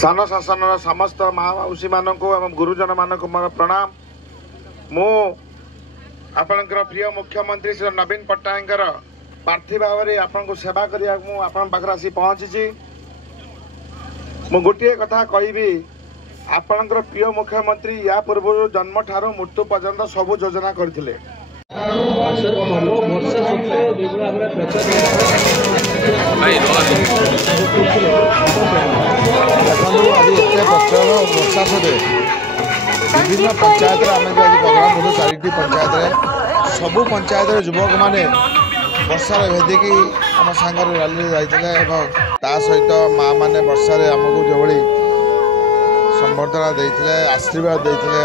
सान शासन समस्त महामाउसी मानक एवं गुरुजन मानक मोर प्रणाम। मु आपणकर प्रिय मुख्यमंत्री श्री नवीन पट्टनायक प्रार्थी भाव में आपन सेवा करिया आपण पाखरे आसी पहुंची। मु गोटे कथा कहबी, आपणकर प्रिय मुख्यमंत्री या पूर्व जन्म ठारू मृत्यु पर्यंत सबु योजना करथिले। विभिन्न पंचायत आम प्रोग्राम करूँ 4टी पंचायत सबू पंचायत युवक मैंने वर्षार भेदिकी आम सांगर रैली जाते सहित माँ मैंने वर्षार आमको जो संबर्धना देते आशीर्वाद देते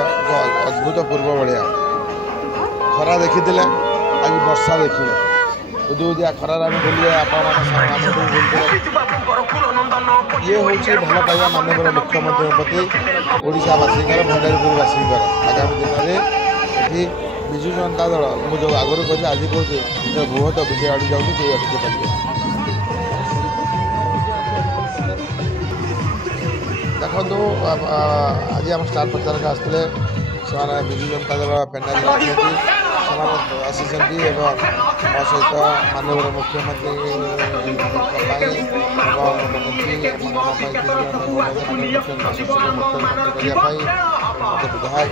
अद्भुत पूर्व भाया खरा देखी आज वर्षा देखिए उदिया खरार आम बुलिए ये हूँ भल पाइबा माननीय मुख्यमंत्री प्रति ओडावासी भंडारीपुरवासी आगामी दिन में ये विजु जनता दल मुझे आगुरी कहते आज कहते बृहत विजय आड़ी जाऊँगी कई अटके पारे। देखो आज आम स्टार प्रचारक आसते विजु जनता दल पेनाल आसी मो सहित माननीय मुख्यमंत्री विधायक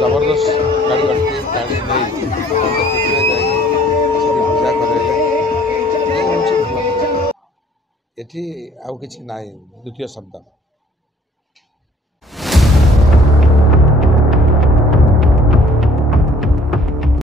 जबरदस्त गाड़ी गाड़ी नहीं पूजा कराइले ये आउ कि ना द्वितीय शब्द।